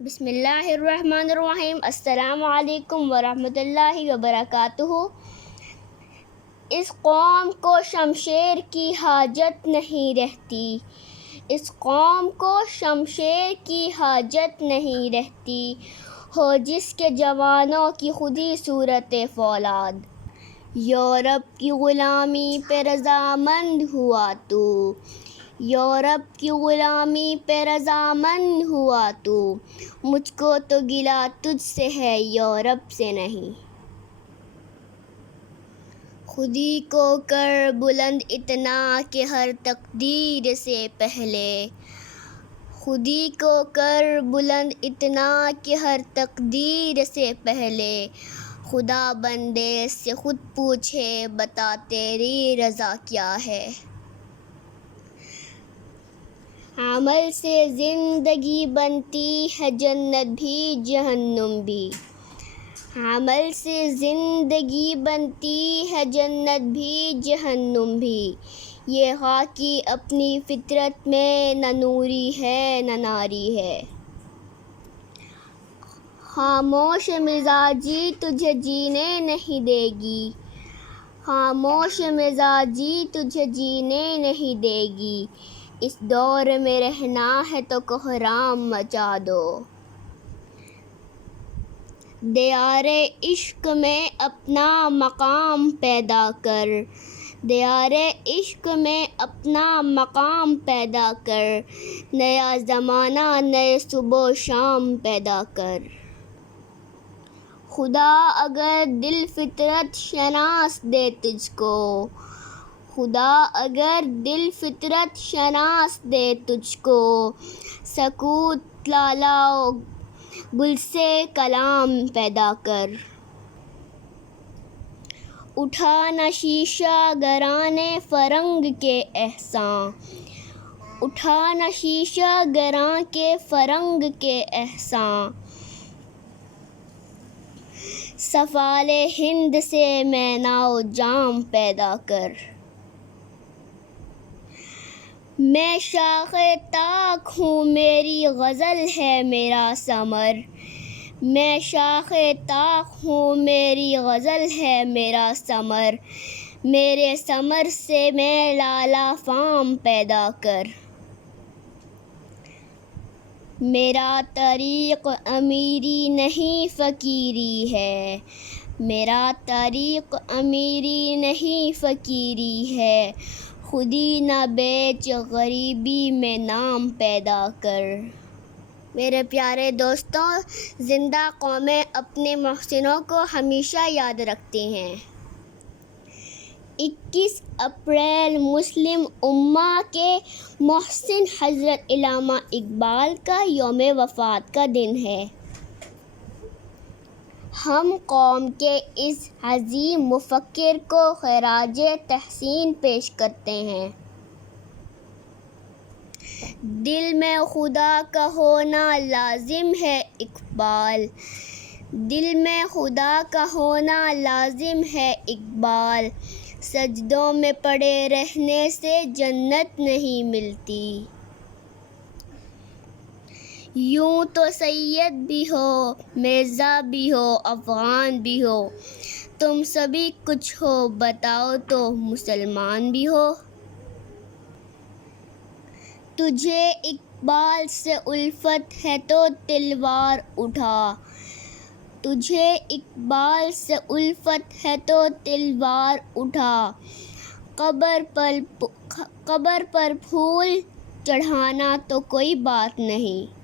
بسم اللہ الرحمن الرحیم۔ السلام علیکم ورحمۃ اللہ وبرکاتہ۔ اس قوم کو شمشیر کی حاجت نہیں رہتی، اس قوم کو شمشیر کی حاجت نہیں رہتی، ہو جس کے جوانوں کی خودی صورت فولاد۔ یورپ کی غلامی پہ رضامند ہوا تو، یورپ کی غلامی پہ رضامند ہوا تو، مجھ کو تو گلہ تجھ سے ہے یورپ سے نہیں۔ خودی کو کر بلند اتنا کہ ہر تقدیر سے پہلے، خودی کو کر بلند اتنا کہ ہر تقدیر سے پہلے، خدا بندے سے خود پوچھے بتا تیری رضا کیا ہے۔ عمل سے زندگی بنتی ہے جنت بھی جہنم بھی، عمل سے زندگی بنتی ہے جنت بھی جہنم بھی، یہ خاکی اپنی فطرت میں نہ نوری ہے نہ ناری ہے۔ خاموش مزاجی تجھے جینے نہیں دے گی، خاموش مزاجی تجھے جینے نہیں دے گی، اس دور میں رہنا ہے تو کوحرام مچا دو۔ دیار عشق میں اپنا مقام پیدا کر، دیار عشق میں اپنا مقام پیدا کر، نیا زمانہ نئے صبح و شام پیدا کر۔ خدا اگر دل فطرت شناس دے تجھ کو، خدا اگر دل فطرت شناس دے تجھ کو، سکوت لالا گل سے کلام پیدا کر۔ اٹھا نہ شیشہ گران فرنگ کے احساں، اٹھا نہ شیشہ گراں کے فرنگ کے احساں، سفال ہند سے مینا و جام پیدا کر۔ میں شاخ طاق ہوں میری غزل ہے میرا ثمر، میں شاخ طاق ہوں میری غزل ہے میرا ثمر، میرے ثمر سے میں لالا فام پیدا کر۔ میرا طریق امیری نہیں فقیری ہے، میرا طریق امیری نہیں فقیری ہے، خودی نہ بیچ غریبی میں نام پیدا کر۔ میرے پیارے دوستوں، زندہ قومیں اپنے محسنوں کو ہمیشہ یاد رکھتی ہیں۔ 21 اپریل مسلم امہ کے محسن حضرت علامہ اقبال کا یوم وفات کا دن ہے۔ ہم قوم کے اس عظیم مفکر کو خراج تحسین پیش کرتے ہیں۔ دل میں خدا کا ہونا لازم ہے اقبال، دل میں خدا کا ہونا لازم ہے اقبال، سجدوں میں پڑے رہنے سے جنت نہیں ملتی۔ یوں تو سید بھی ہو، مرزا بھی ہو، افغان بھی ہو، تم سبھی کچھ ہو، بتاؤ تو مسلمان بھی ہو۔ تجھے اقبال سے الفت ہے تو تلوار اٹھا، تجھے اقبال سے الفت ہے تو تلوار اٹھا، قبر پر پھول چڑھانا تو کوئی بات نہیں۔